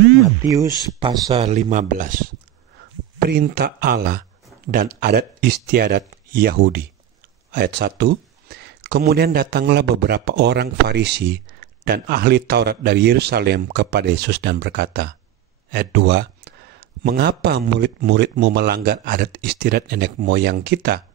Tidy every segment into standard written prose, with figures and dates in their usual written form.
Matius pasal 15. Perintah Allah dan adat istiadat Yahudi. Ayat 1. Kemudian datanglah beberapa orang Farisi dan ahli Taurat dari Yerusalem kepada Yesus dan berkata. Ayat 2. Mengapa murid-muridmu melanggar adat istiadat nenek moyang kita?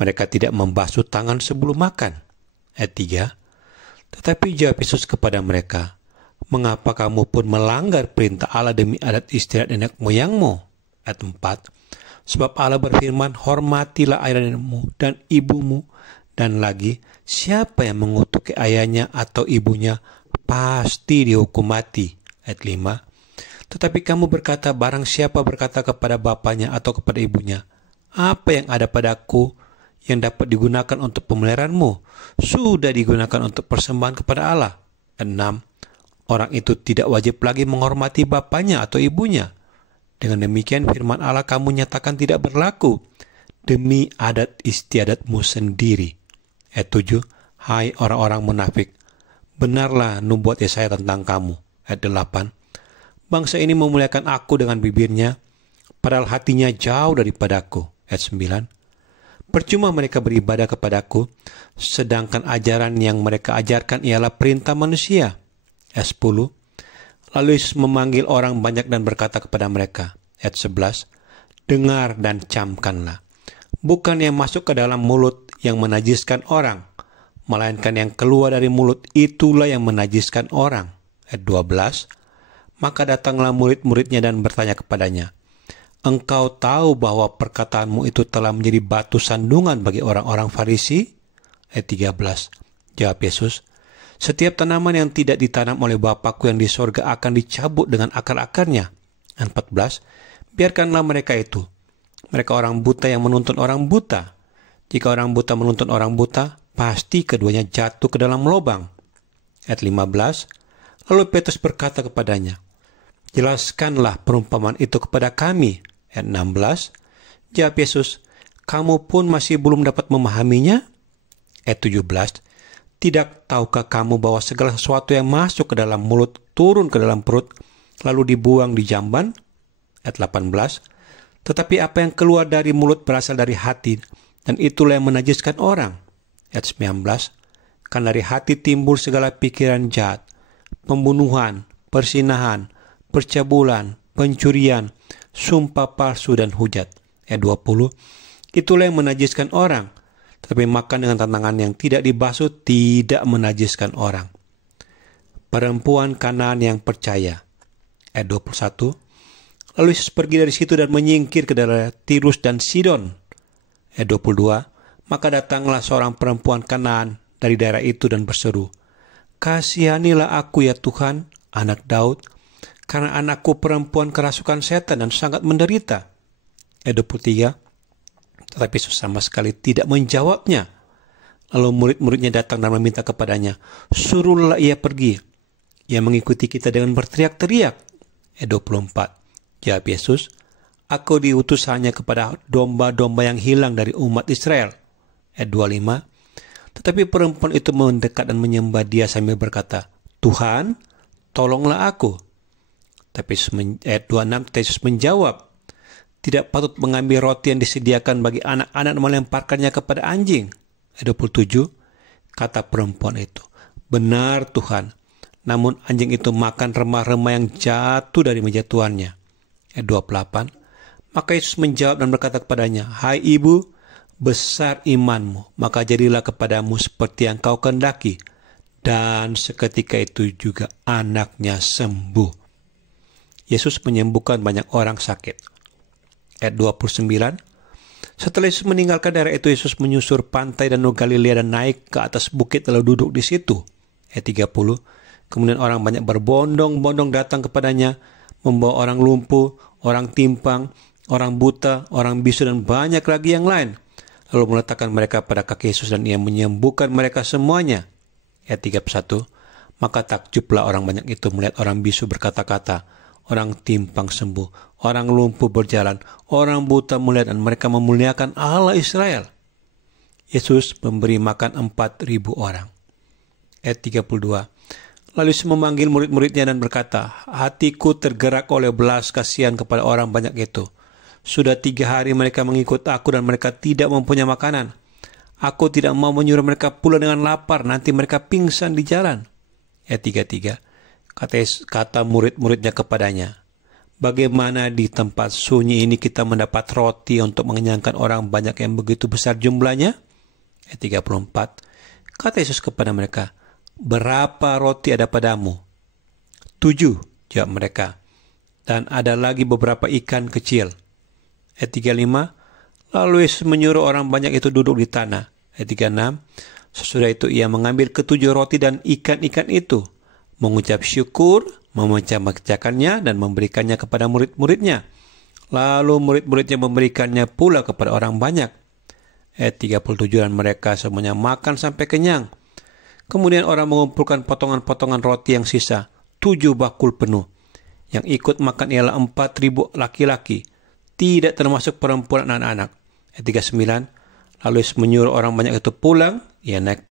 Mereka tidak membasuh tangan sebelum makan. Ayat 3. Tetapi jawab Yesus kepada mereka, mengapa kamu pun melanggar perintah Allah demi adat istiadat nenek moyangmu? Ayat 4. Sebab Allah berfirman, hormatilah ayah nenekmu dan ibumu. Dan lagi, siapa yang mengutuki ayahnya atau ibunya, pasti dihukum mati. Ayat 5. Tetapi kamu berkata, barang siapa berkata kepada bapaknya atau kepada ibunya, apa yang ada padaku yang dapat digunakan untuk pemeliharaanmu, sudah digunakan untuk persembahan kepada Allah. 6. Orang itu tidak wajib lagi menghormati bapaknya atau ibunya. Dengan demikian firman Allah kamu nyatakan tidak berlaku demi adat istiadatmu sendiri. Ayat 7. Hai orang-orang munafik, benarlah nubuat Yesaya tentang kamu. Ayat 8. Bangsa ini memuliakan aku dengan bibirnya, padahal hatinya jauh daripadaku. Ayat 9. Percuma mereka beribadah kepadaku, sedangkan ajaran yang mereka ajarkan ialah perintah manusia. Ayat 10. Lalu Yesus memanggil orang banyak dan berkata kepada mereka. Ayat 11. Dengar dan camkanlah. Bukan yang masuk ke dalam mulut yang menajiskan orang, melainkan yang keluar dari mulut itulah yang menajiskan orang. Ayat 12. Maka datanglah murid-muridnya dan bertanya kepadanya, engkau tahu bahwa perkataanmu itu telah menjadi batu sandungan bagi orang-orang Farisi? Ayat 13. Jawab Yesus, setiap tanaman yang tidak ditanam oleh Bapakku yang di sorga akan dicabut dengan akar-akarnya. 14. Biarkanlah mereka itu. Mereka orang buta yang menuntun orang buta. Jika orang buta menuntun orang buta, pasti keduanya jatuh ke dalam lubang. Ayat 15. Lalu Petrus berkata kepadanya, jelaskanlah perumpamaan itu kepada kami. Ayat 16. Jawab Yesus, kamu pun masih belum dapat memahaminya? Ayat 17. Tidak tahukah kamu bahwa segala sesuatu yang masuk ke dalam mulut turun ke dalam perut, lalu dibuang di jamban? Ayat 18. Tetapi apa yang keluar dari mulut berasal dari hati, dan itulah yang menajiskan orang. Ayat 19. Kan dari hati timbul segala pikiran jahat, pembunuhan, persinahan, percabulan, pencurian, sumpah palsu dan hujat. Ayat 20. Itulah yang menajiskan orang. Tetapi makan dengan tantangan yang tidak dibasuh tidak menajiskan orang. Perempuan Kanaan yang percaya. Ayat 21. Lalu Yesus pergi dari situ dan menyingkir ke daerah Tirus dan Sidon. Ayat 22. Maka datanglah seorang perempuan Kanaan dari daerah itu dan berseru, kasihanilah aku ya Tuhan, anak Daud, karena anakku perempuan kerasukan setan dan sangat menderita. Ayat 23. Tetapi Yesus sama sekali tidak menjawabnya. Lalu murid-muridnya datang dan meminta kepadanya, suruhlah ia pergi. Ia mengikuti kita dengan berteriak-teriak. Ayat 24. Jawab Yesus, aku diutus hanya kepada domba-domba yang hilang dari umat Israel. Ayat 25. Tetapi perempuan itu mendekat dan menyembah dia sambil berkata, Tuhan, tolonglah aku. Tapi ayat 26, Yesus menjawab, tidak patut mengambil roti yang disediakan bagi anak-anak dan melemparkannya kepada anjing. Ayat 27, kata perempuan itu, benar Tuhan, namun anjing itu makan remah-remah yang jatuh dari meja tuannya. Ayat 28, maka Yesus menjawab dan berkata kepadanya, hai ibu, besar imanmu, maka jadilah kepadamu seperti yang kau kehendaki. Dan seketika itu juga anaknya sembuh. Yesus menyembuhkan banyak orang sakit. Ayat 29. Setelah Yesus meninggalkan daerah itu, Yesus menyusur pantai Danau Galilea dan naik ke atas bukit lalu duduk di situ. Ayat 30. Kemudian orang banyak berbondong-bondong datang kepadanya, membawa orang lumpuh, orang timpang, orang buta, orang bisu dan banyak lagi yang lain. Lalu meletakkan mereka pada kaki Yesus dan ia menyembuhkan mereka semuanya. Ayat 31. Maka takjublah orang banyak itu melihat orang bisu berkata-kata, orang timpang sembuh, orang lumpuh berjalan, orang buta melihat, dan mereka memuliakan Allah Israel. Yesus memberi makan 4.000 orang. Ayat 32. Lalu Yesus memanggil murid-muridnya dan berkata, hatiku tergerak oleh belas kasihan kepada orang banyak itu. Sudah 3 hari mereka mengikut aku dan mereka tidak mempunyai makanan. Aku tidak mau menyuruh mereka pulang dengan lapar, nanti mereka pingsan di jalan. Ayat 33. Kata murid-muridnya kepadanya, bagaimana di tempat sunyi ini kita mendapat roti untuk mengenyangkan orang banyak yang begitu besar jumlahnya? Ayat 34. Kata Yesus kepada mereka, berapa roti ada padamu? 7, jawab mereka. Dan ada lagi beberapa ikan kecil. Ayat 35. Lalu Yesus menyuruh orang banyak itu duduk di tanah. Ayat 36. Sesudah itu ia mengambil ke-7 roti dan ikan-ikan itu, mengucap syukur, memecah-mecahkannya dan memberikannya kepada murid-muridnya. Lalu murid-muridnya memberikannya pula kepada orang banyak. Ayat 37. Dan mereka semuanya makan sampai kenyang. Kemudian orang mengumpulkan potongan-potongan roti yang sisa, 7 bakul penuh. Yang ikut makan ialah 4.000 laki-laki, tidak termasuk perempuan dan anak-anak. Ayat 39. Lalu Yesus menyuruh orang banyak itu pulang, ia naik